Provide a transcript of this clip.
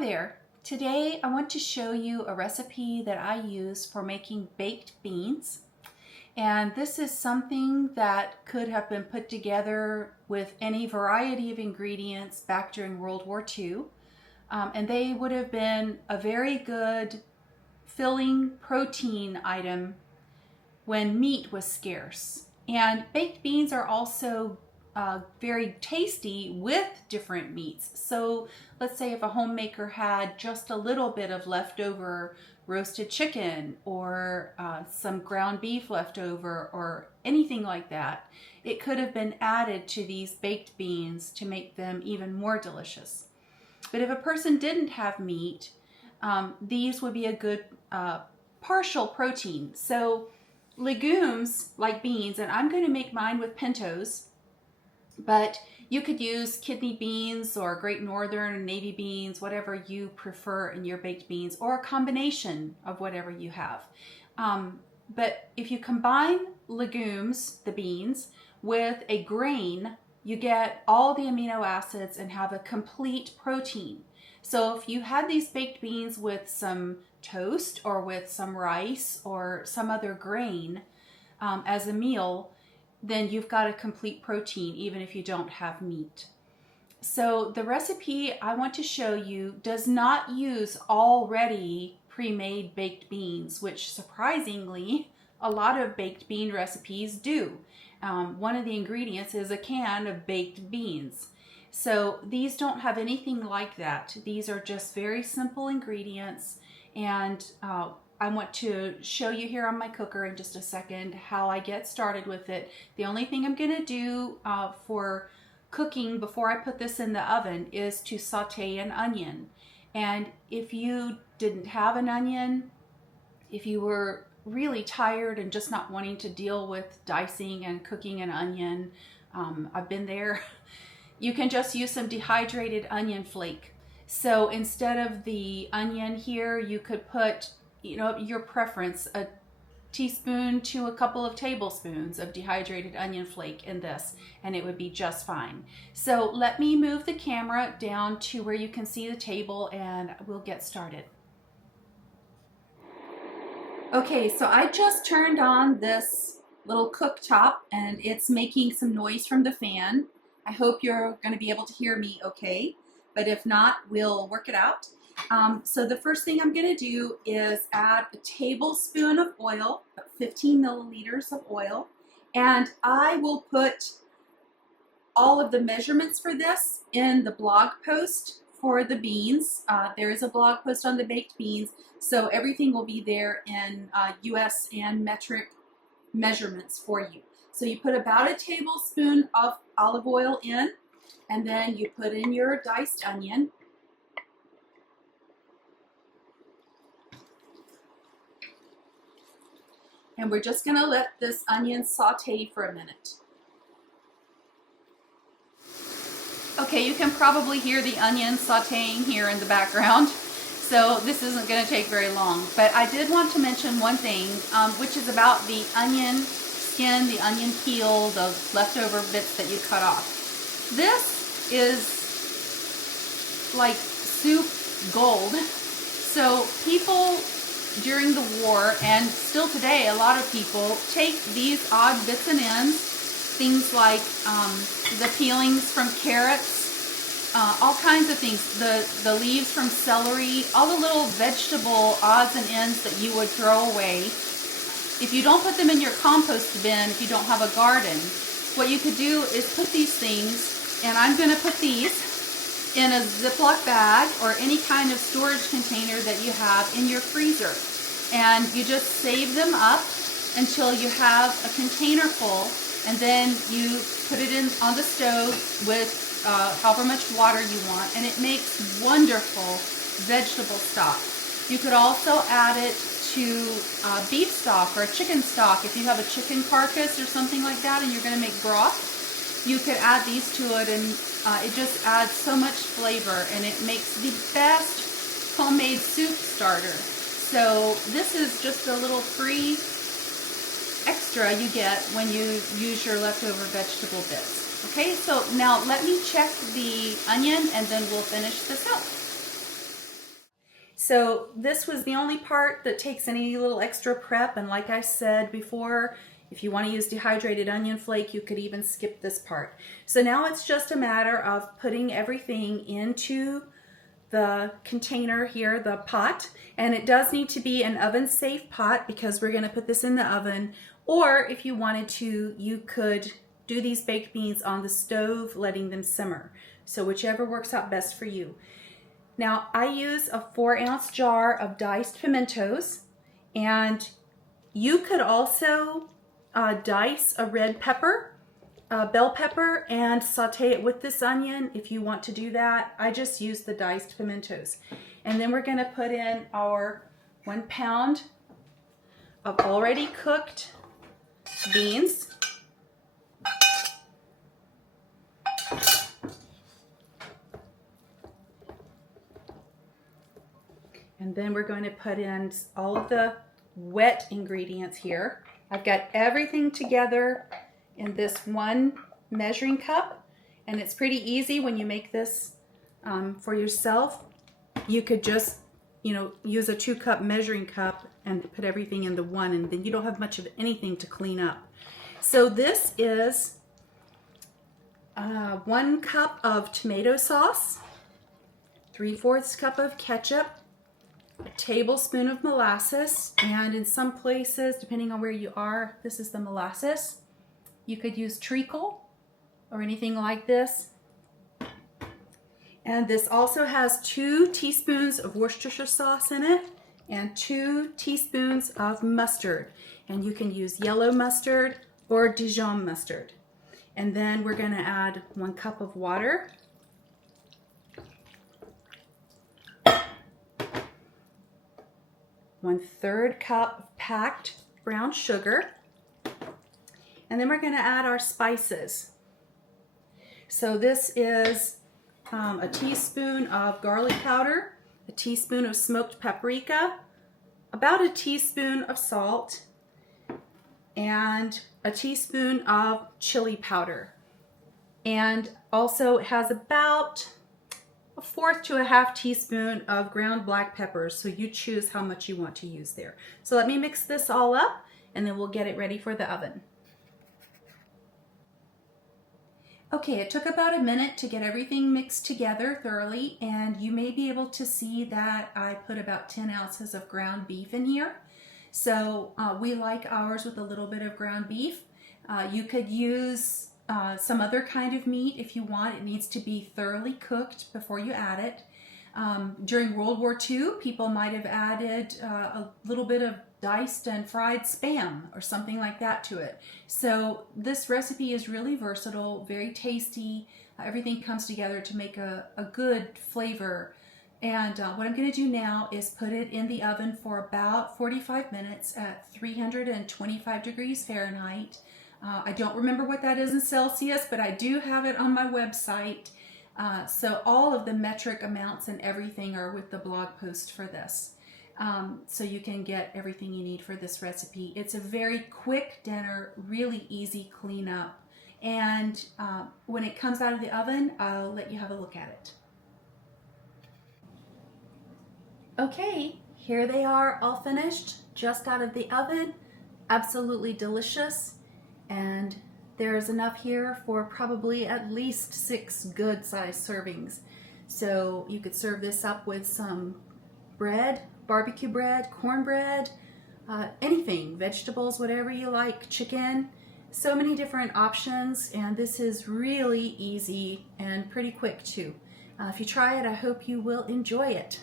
there. Today I want to show you a recipe that I use for making baked beans. And this is something that could have been put together with any variety of ingredients back during World War II. And they would have been a very good filling protein item when meat was scarce. And baked beans are also very tasty with different meats. So let's say if a homemaker had just a little bit of leftover roasted chicken or some ground beef left over or anything like that, it could have been added to these baked beans to make them even more delicious. But if a person didn't have meat, these would be a good partial protein. So legumes like beans, and I'm going to make mine with pintos, but you could use kidney beans or Great Northern, navy beans, whatever you prefer in your baked beans, or a combination of whatever you have. But if you combine legumes, the beans, with a grain, you get all the amino acids and have a complete protein. So if you had these baked beans with some toast or with some rice or some other grain as a meal, then you've got a complete protein even if you don't have meat. So the recipe I want to show you does not use already pre-made baked beans, which surprisingly a lot of baked bean recipes do. One of the ingredients is a can of baked beans. So these don't have anything like that. These are just very simple ingredients, and I want to show you here on my cooker in just a second how I get started with it. The only thing I'm going to do for cooking before I put this in the oven is to saute an onion. And if you didn't have an onion, if you were really tired and just not wanting to deal with dicing and cooking an onion, I've been there, you can just use some dehydrated onion flake. So instead of the onion here, you could put, your preference, a teaspoon to a couple of tablespoons of dehydrated onion flake in this, and it would be just fine. So let me move the camera down to where you can see the table and we'll get started. Okay, so I just turned on this little cooktop and it's making some noise from the fan. I hope you're going to be able to hear me okay, but if not, we'll work it out. So the first thing I'm going to do is add a tablespoon of oil, 15 milliliters of oil, and I will put all of the measurements for this in the blog post for the beans. There is a blog post on the baked beans, so everything will be there in US and metric measurements for you. So you put about a tablespoon of olive oil in, and then you put in your diced onion. And we're just going to let this onion saute for a minute. Okay, you can probably hear the onion sauteing here in the background, so this isn't going to take very long. But I did want to mention one thing, which is about the onion skin, the onion peel, the leftover bits that you cut off. This is like soup gold. So people during the war, and still today, a lot of people take these odd bits and ends, things like the peelings from carrots, all kinds of things, the leaves from celery, all the little vegetable odds and ends that you would throw away. If you don't put them in your compost bin, if you don't have a garden, what you could do is put these things, and I'm going to put these in a Ziploc bag or any kind of storage container that you have in your freezer. And you just save them up until you have a container full, and then you put it in on the stove with however much water you want, and it makes wonderful vegetable stock. You could also add it to beef stock or chicken stock. If you have a chicken carcass or something like that and you're going to make broth, you could add these to it, and it just adds so much flavor, and it makes the best homemade soup starter. So this is just a little free extra you get when you use your leftover vegetable bits. Okay, so now let me check the onion and then we'll finish this up. So this was the only part that takes any little extra prep, and like I said before, if you want to use dehydrated onion flake, you could even skip this part. So now it's just a matter of putting everything into the container here, the pot, and it does need to be an oven safe pot because we're going to put this in the oven. Or if you wanted to, you could do these baked beans on the stove, letting them simmer. So whichever works out best for you. Now I use a 4-ounce jar of diced pimentos, and you could also dice a red pepper, bell pepper, and saute it with this onion if you want to do that. I just use the diced pimentos. And then we're going to put in our 1 pound of already cooked beans. And then we're going to put in all of the wet ingredients here. I've got everything together in this one measuring cup, and it's pretty easy when you make this for yourself. You could just, use a 2-cup measuring cup and put everything into one, and then you don't have much of anything to clean up. So this is 1 cup of tomato sauce, 3/4 cup of ketchup, a tablespoon of molasses, and in some places, depending on where you are, this is the molasses. You could use treacle or anything like this. And this also has 2 teaspoons of Worcestershire sauce in it and 2 teaspoons of mustard. And you can use yellow mustard or Dijon mustard. And then we're going to add 1 cup of water. One-third cup of packed brown sugar. And then we're going to add our spices. So this is a teaspoon of garlic powder, a teaspoon of smoked paprika, about a teaspoon of salt, and a teaspoon of chili powder. And also it has about 1/4 to 1/2 teaspoon of ground black peppers, so you choose how much you want to use there. So let me mix this all up, and then we'll get it ready for the oven. Okay, it took about a minute to get everything mixed together thoroughly, and you may be able to see that I put about 10 ounces of ground beef in here. So we like ours with a little bit of ground beef. You could use some other kind of meat if you want. It needs to be thoroughly cooked before you add it. During World War II, people might have added a little bit of diced and fried Spam or something like that to it. So this recipe is really versatile, very tasty. Everything comes together to make a good flavor. And what I'm going to do now is put it in the oven for about 45 minutes at 325 degrees Fahrenheit. I don't remember what that is in Celsius, but I do have it on my website. So all of the metric amounts and everything are with the blog post for this. So you can get everything you need for this recipe. It's a very quick dinner, really easy cleanup. And when it comes out of the oven, I'll let you have a look at it. Okay, here they are all finished, just out of the oven. Absolutely delicious. And there's enough here for probably at least 6 good-sized servings. So you could serve this up with some bread, barbecue bread, cornbread, anything, vegetables, whatever you like, chicken. So many different options, and this is really easy and pretty quick too. If you try it, I hope you will enjoy it.